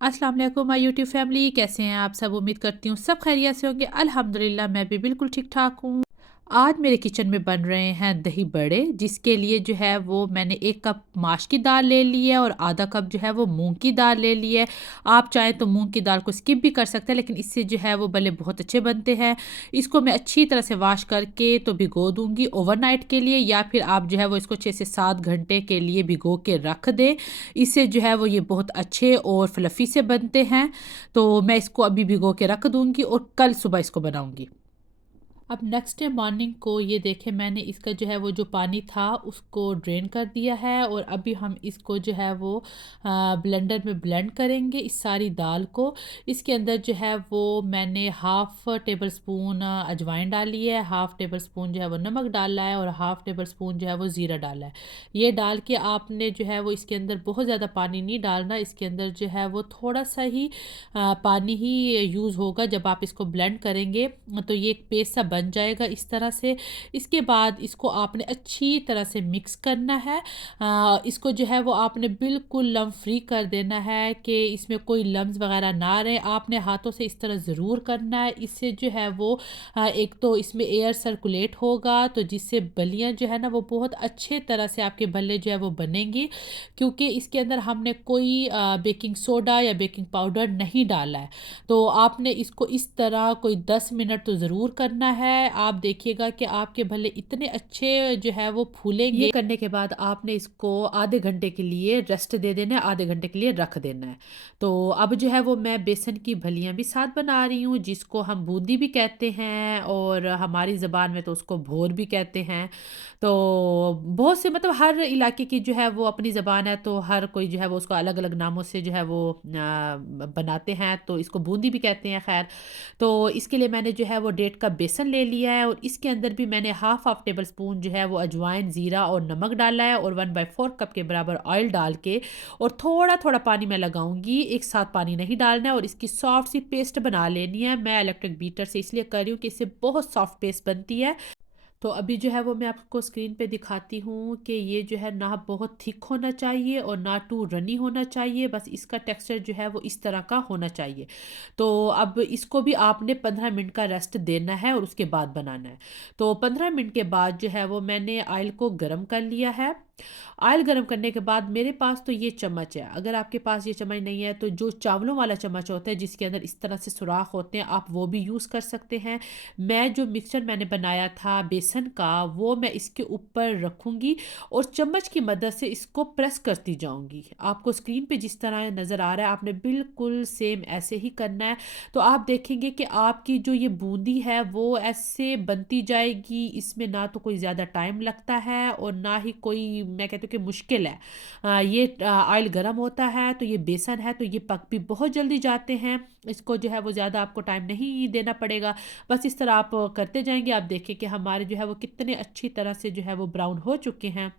अस्सलाम वालेकुम my YouTube family, कैसे हैं आप सब। उम्मीद करती हूँ सब खैरियत से होंगे। अल्हम्दुलिल्लाह मैं भी बिल्कुल ठीक ठाक हूँ। आज मेरे किचन में बन रहे हैं दही बड़े, जिसके लिए जो है वो मैंने 1 कप माश की दाल ले ली है और आधा कप जो है वो मूंग की दाल ले ली है। आप चाहें तो मूंग की दाल को स्किप भी कर सकते हैं, लेकिन इससे जो है वो भले बहुत अच्छे बनते हैं। इसको मैं अच्छी तरह से वॉश करके तो भिगो दूंगी ओवरनाइट के लिए, या फिर आप जो है वो इसको 6 से 7 घंटे के लिए भिगो के रख दें। इससे जो है वो ये बहुत अच्छे और फ्लफ़ी से बनते हैं। तो मैं इसको अभी भिगो के रख दूंगी और कल सुबह इसको बनाऊंगी। अब नेक्स्ट डे मॉर्निंग को ये देखें, मैंने इसका जो है वो जो पानी था उसको ड्रेन कर दिया है और अभी हम इसको जो है वो ब्लेंडर में ब्लेंड करेंगे इस सारी दाल को। इसके अंदर जो है वो मैंने हाफ़ टेबल स्पून अजवाइन डाली है, हाफ़ टेबल स्पून जो है वो नमक डाला है और हाफ़ टेबल स्पून जो है वो ज़ीरा डाला है। ये डाल के आपने जो है वो इसके अंदर बहुत ज़्यादा पानी नहीं डालना, इसके अंदर जो है वो थोड़ा सा ही पानी ही यूज़ होगा। जब आप इसको ब्लेंड करेंगे तो ये एक पेस्ट सा बन जाएगा इस तरह से। इसके बाद इसको आपने अच्छी तरह से मिक्स करना है। इसको जो है वो आपने बिल्कुल लम्प फ्री कर देना है कि इसमें कोई लम्स वगैरह ना रहे। आपने हाथों से इस तरह ज़रूर करना है, इससे जो है वो एक तो इसमें एयर सर्कुलेट होगा, तो जिससे बलियां जो है ना वो बहुत अच्छे तरह से आपके भल्ले जो है वो बनेंगी। क्योंकि इसके अंदर हमने कोई बेकिंग सोडा या बेकिंग पाउडर नहीं डाला है। तो आपने इसको इस तरह कोई 10 मिनट तो ज़रूर करना है। आप देखिएगा कि आपके भले इतने अच्छे जो है वो फूलेंगे। ये करने के बाद आपने इसको आधे घंटे के लिए रेस्ट दे देना है, आधे घंटे के लिए रख देना है। तो अब जो है वो मैं बेसन की भलियां भी साथ बना रही हूँ, जिसको हम बूंदी भी कहते हैं और हमारी ज़बान में तो उसको भोर भी कहते हैं। तो बहुत से मतलब हर इलाके की जो है वो अपनी ज़बान है, तो हर कोई जो है वो उसको अलग अलग नामों से जो है वो बनाते हैं। तो इसको बूंदी भी कहते हैं। खैर, तो इसके लिए मैंने जो है वो 1.5 कप बेसन ले लिया है और इसके अंदर भी मैंने हाफ टेबल स्पून जो है वो अजवाइन, ज़ीरा और नमक डाला है और 1/4 कप के बराबर ऑयल डाल के और थोड़ा थोड़ा पानी मैं लगाऊंगी, एक साथ पानी नहीं डालना है। और इसकी सॉफ्ट सी पेस्ट बना लेनी है। मैं इलेक्ट्रिक बीटर से इसलिए कर रही हूँ कि इससे बहुत सॉफ्ट पेस्ट बनती है। तो अभी जो है वो मैं आपको स्क्रीन पे दिखाती हूँ कि ये जो है ना बहुत थिक होना चाहिए और ना टू रनी होना चाहिए, बस इसका टेक्सचर जो है वो इस तरह का होना चाहिए। तो अब इसको भी आपने 15 मिनट का रेस्ट देना है और उसके बाद बनाना है। तो 15 मिनट के बाद जो है वो मैंने ऑयल को गर्म कर लिया है। ऑयल गर्म करने के बाद मेरे पास तो ये चम्मच है। अगर आपके पास ये चम्मच नहीं है तो जो चावलों वाला चम्मच होता है जिसके अंदर इस तरह से सुराख होते हैं, आप वो भी यूज़ कर सकते हैं। मैं जो मिक्सचर मैंने बनाया था बेसन का, वो मैं इसके ऊपर रखूँगी और चम्मच की मदद से इसको प्रेस करती जाऊँगी। आपको स्क्रीन पे जिस तरह नज़र आ रहा है आपने बिल्कुल सेम ऐसे ही करना है। तो आप देखेंगे कि आपकी जो ये बूंदी है वो ऐसे बनती जाएगी। इसमें ना तो कोई ज़्यादा टाइम लगता है और ना ही कोई, मैं कहती हूँ कि मुश्किल है। ये ऑयल गर्म होता है तो ये बेसन है तो ये पक भी बहुत जल्दी जाते हैं। इसको जो है वो ज़्यादा आपको टाइम नहीं देना पड़ेगा। बस इस तरह आप करते जाएंगे, आप देखें कि हमारे जो है वो कितने अच्छी तरह से जो है वो ब्राउन हो चुके हैं।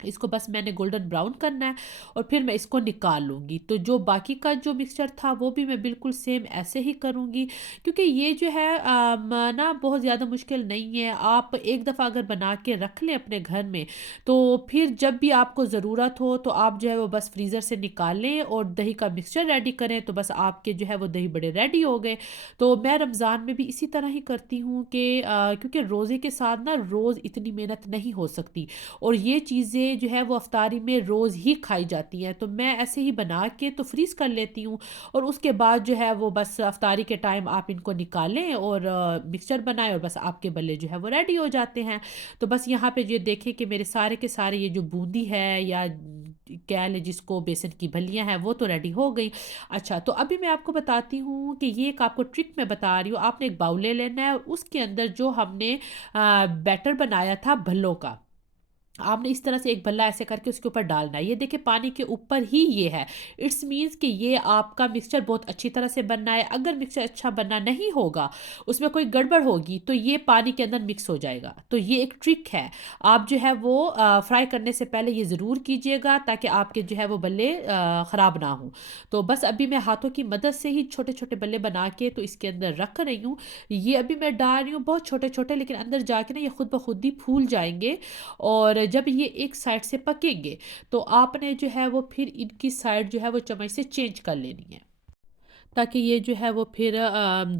इसको बस मैंने गोल्डन ब्राउन करना है और फिर मैं इसको निकाल लूँगी। तो जो बाकी का जो मिक्सचर था वो भी मैं बिल्कुल सेम ऐसे ही करूँगी, क्योंकि ये जो है ना बहुत ज़्यादा मुश्किल नहीं है। आप एक दफ़ा अगर बना के रख लें अपने घर में, तो फिर जब भी आपको ज़रूरत हो तो आप जो है वो बस फ्रीज़र से निकाल लें और दही का मिक्सचर रेडी करें, तो बस आपके जो है वो दही बड़े रेडी हो गए। तो मैं रमज़ान में भी इसी तरह ही करती हूँ कि क्योंकि रोज़े के साथ ना रोज़ इतनी मेहनत नहीं हो सकती और ये चीज़ें जो है वो अफ्तारी में रोज़ ही खाई जाती हैं। तो मैं ऐसे ही बना के तो फ्रीज़ कर लेती हूँ और उसके बाद जो है वो बस अफ्तारी के टाइम आप इनको निकालें और मिक्सचर बनाएं और बस आपके बल्ले जो है वो रेडी हो जाते हैं। तो बस यहाँ पे ये देखें कि मेरे सारे के सारे ये जो बूंदी है या कह लें जिसको बेसन की भलियाँ हैं वो तो रेडी हो गई। अच्छा, तो अभी मैं आपको बताती हूँ कि ये एक आपको ट्रिक मैं बता रही हूँ। आपने एक बाउल ले लेना है और उसके अंदर जो हमने बैटर बनाया था भल्लों का, आपने इस तरह से एक भल्ला ऐसे करके उसके ऊपर डालना है। ये देखिए पानी के ऊपर ही ये है। इट्स मीन्स कि ये आपका मिक्सचर बहुत अच्छी तरह से बनना है। अगर मिक्सचर अच्छा बनना नहीं होगा, उसमें कोई गड़बड़ होगी, तो ये पानी के अंदर मिक्स हो जाएगा। तो ये एक ट्रिक है। आप जो है वो फ्राई करने से पहले ये ज़रूर कीजिएगा ताकि आपके जो है वो बल्ले ख़राब ना हों। तो बस अभी मैं हाथों की मदद से ही छोटे छोटे बल्ले बना के तो इसके अंदर रख रही हूँ। ये अभी मैं डाल रही हूँ बहुत छोटे छोटे, लेकिन अंदर जाके ना ये खुद ब खुद ही फूल जाएंगे। और जब ये एक साइड से पकेंगे तो आपने जो है वो फिर इनकी साइड जो है वो चम्मच से चेंज कर लेनी है। ताकि ये जो है वो फिर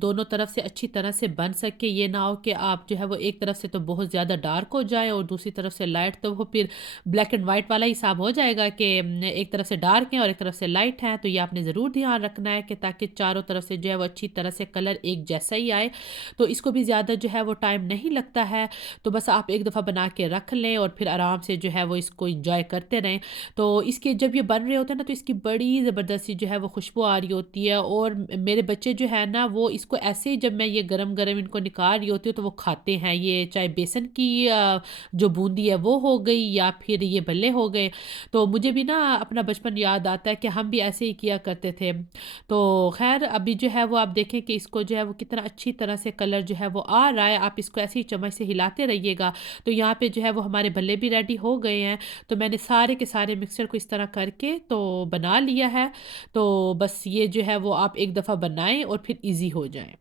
दोनों तरफ से अच्छी तरह से बन सके। ये ना हो कि आप जो है वो एक तरफ से तो बहुत ज़्यादा डार्क हो जाए और दूसरी तरफ से लाइट, तो वो फिर ब्लैक एंड वाइट वाला हिसाब हो जाएगा कि एक तरफ से डार्क है और एक तरफ से लाइट है। तो ये आपने ज़रूर ध्यान रखना है कि ताकि चारों तरफ से जो है वो अच्छी तरह से कलर एक जैसा ही आए। तो इसको भी ज़्यादा जो है वो टाइम नहीं लगता है। तो बस आप एक दफ़ा बना के रख लें और फिर आराम से जो है वो इसको इंजॉय करते रहें। तो इसके जब ये बन रहे होते हैं ना, तो इसकी बड़ी ज़बरदस्त सी जो है वो खुशबू आ रही होती है और मेरे बच्चे जो है ना, वो इसको ऐसे ही जब मैं ये गरम-गरम इनको निकाल रही होती हूँ तो वो खाते हैं। ये चाहे बेसन की जो बूंदी है वो हो गई या फिर ये भल्ले हो गए। तो मुझे भी ना अपना बचपन याद आता है कि हम भी ऐसे ही किया करते थे। तो ख़ैर अभी जो है वो आप देखें कि इसको जो है वो कितना अच्छी तरह से कलर जो है वो आ रहा है। आप इसको ऐसे ही चम्मच से हिलाते रहिएगा। तो यहाँ पे जो है वो हमारे भल्ले भी रेडी हो गए हैं। तो मैंने सारे के सारे मिक्सचर को इस तरह करके तो बना लिया है। तो बस ये जो है वो आप एक दफ़ा बनाएँ और फिर ईज़ी हो जाए।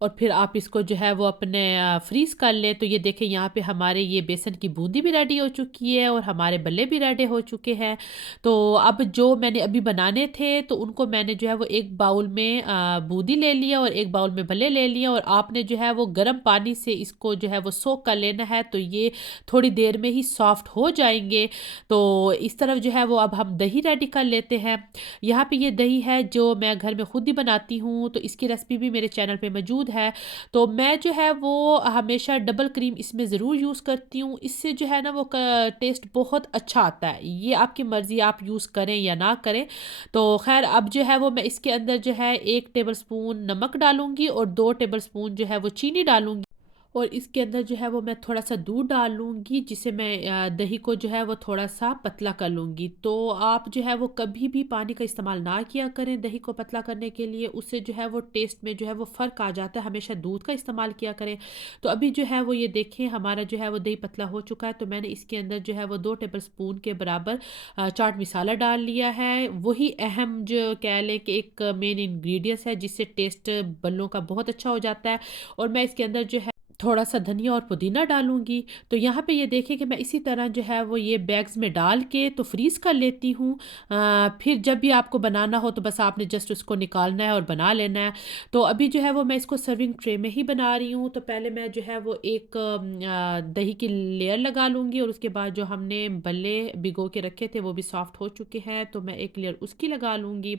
और फिर आप इसको जो है वो अपने फ्रीज़ कर लें। तो ये देखें यहाँ पे हमारे ये बेसन की बूंदी भी रेडी हो चुकी है और हमारे बल्ले भी रेडी हो चुके हैं। तो अब जो मैंने अभी बनाने थे तो उनको मैंने जो है वो एक बाउल में बूंदी ले लिया और एक बाउल में भल्ले ले लिया और आपने जो है वो गर्म पानी से इसको जो है वो सोक कर लेना है। तो ये थोड़ी देर में ही सॉफ्ट हो जाएंगे। तो इस तरफ जो है वो अब हम दही रेडी कर लेते हैं। यहाँ पे ये दही है जो मैं घर में खुद ही बनाती हूँ, तो इसकी रेसिपी भी मेरे चैनल पे मौजूद है। तो मैं जो है वो हमेशा डबल क्रीम इसमें ज़रूर यूज़ करती हूँ। इससे जो है ना वो टेस्ट बहुत अच्छा आता है। ये आपकी मर्ज़ी, आप यूज़ करें या ना करें। तो ख़ैर अब जो है वो मैं इसके अंदर जो है 1 टेबलस्पून नमक डालूँगी और 2 टेबलस्पून जो है वो चीनी डालूँगी। और इसके अंदर जो है वो मैं थोड़ा-सा दूध डाल लूँगी, जिससे मैं दही को जो है वो थोड़ा-सा पतला कर लूँगी। तो आप जो है वो कभी भी पानी का इस्तेमाल ना किया करें दही को पतला करने के लिए, उससे जो है वो टेस्ट में जो है वो फ़र्क आ जाता है, हमेशा दूध का इस्तेमाल किया करें। तो अभी जो है वो ये देखें हमारा जो है वो दही पतला हो चुका है, तो मैंने इसके अंदर जो है वो 2 टेबलस्पून के बराबर चाट मसाला डाल लिया है। वही अहम जो कह लें कि एक मेन इंग्रीडिएंट्स है जिससे टेस्ट बल्लों का बहुत अच्छा हो जाता है। और मैं इसके अंदर जो है थोड़ा-सा धनिया और पुदीना डालूँगी। तो यहाँ पे ये देखिए कि मैं इसी तरह जो है वो ये बैग्स में डाल के तो फ्रीज़ कर लेती हूँ। फिर जब भी आपको बनाना हो तो बस आपने जस्ट उसको निकालना है और बना लेना है। तो अभी जो है वो मैं इसको सर्विंग ट्रे में ही बना रही हूँ। तो पहले मैं जो है वो एक दही की लेयर लगा लूँगी और उसके बाद जो हमने भल्ले भिगो के रखे थे वो भी सॉफ्ट हो चुके हैं, तो मैं एक लेयर उसकी लगा लूँगी।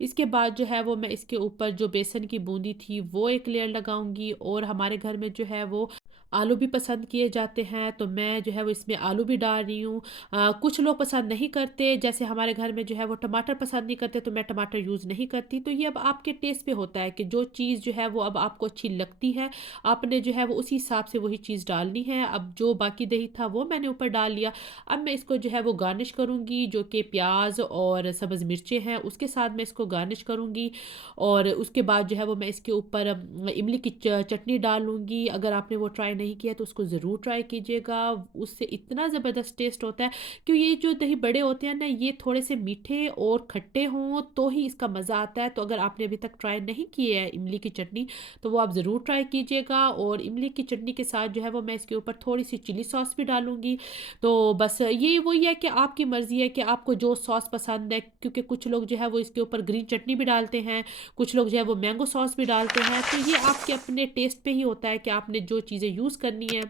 इसके बाद जो है वो मैं इसके ऊपर जो बेसन की बूंदी थी वो एक लेयर लगाऊँगी और हमारे घर में जो है वो आलू भी पसंद किए जाते हैं, तो मैं जो है वो इसमें आलू भी डाल रही हूँ। कुछ लोग पसंद नहीं करते, जैसे हमारे घर में जो है वो टमाटर पसंद नहीं करते, तो मैं टमाटर यूज़ नहीं करती। तो ये अब आपके टेस्ट पे होता है कि जो चीज़ जो है वो अब आपको अच्छी लगती है, आपने जो है वो उसी हिसाब से वही चीज़ डालनी है। अब जो बाकी दही था वो मैंने ऊपर डाल लिया। अब मैं इसको जो है वो गार्निश करूँगी, जो कि प्याज़ और सब्ज़ मिर्चें हैं उसके साथ मैं इसको गार्निश करूँगी। और उसके बाद जो है वो मैं इसके ऊपर इमली की चटनी डालूँगी। अगर आपने वो ट्राई नहीं किया तो उसको ज़रूर ट्राई कीजिएगा। उससे इतना ज़बरदस्त टेस्ट होता है कि ये जो दही बड़े होते हैं ना, ये थोड़े से मीठे और खट्टे हों तो ही इसका मज़ा आता है। तो अगर आपने अभी तक ट्राई नहीं की है इमली की चटनी, तो वो आप ज़रूर ट्राई कीजिएगा। और इमली की चटनी के साथ जो है वो मैं इसके ऊपर थोड़ी-सी चिली सॉस भी डालूँगी। तो बस ये वही है कि आपकी मर्ज़ी है कि आपको जो सॉस पसंद है, क्योंकि कुछ लोग जो है वो इसके ऊपर ग्रीन चटनी भी डालते हैं, कुछ लोग जो है वो मैंगो सॉस भी डालते हैं। तो ये आपके अपने टेस्ट पे ही होता है कि आपने जो चीज़ें यूज़ करनी है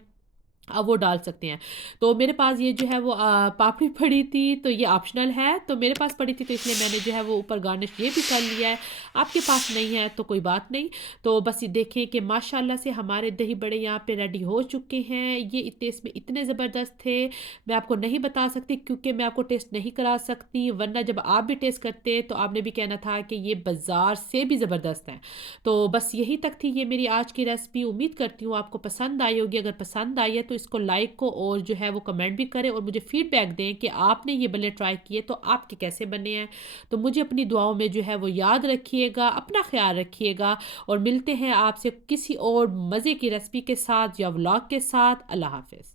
आप वो डाल सकते हैं। तो मेरे पास ये जो है वो पापड़ी पड़ी थी, तो ये ऑप्शनल है, तो मेरे पास पड़ी थी तो इसलिए मैंने जो है वो ऊपर गार्निश ये भी कर लिया है। आपके पास नहीं है तो कोई बात नहीं। तो बस ये देखें कि माशाल्लाह से हमारे दही बड़े यहाँ पे रेडी हो चुके हैं। ये टेस्ट में इतने ज़बरदस्त थे, मैं आपको नहीं बता सकती क्योंकि मैं आपको टेस्ट नहीं करा सकती, वरना जब आप भी टेस्ट करते तो आपने भी कहना था कि ये बाज़ार से भी ज़बरदस्त है। तो बस यही तक थी ये मेरी आज की रेसिपी। उम्मीद करती हूँ आपको पसंद आई होगी। अगर पसंद आई है तो इसको लाइक को और जो है वो कमेंट भी करें और मुझे फीडबैक दें कि आपने ये भले ट्राई किए तो आपके कैसे बने हैं। तो मुझे अपनी दुआओं में जो है वो याद रखिएगा, अपना ख्याल रखिएगा और मिलते हैं आपसे किसी और मज़े की रेसिपी के साथ या व्लॉग के साथ। अल्लाह हाफ़िज़।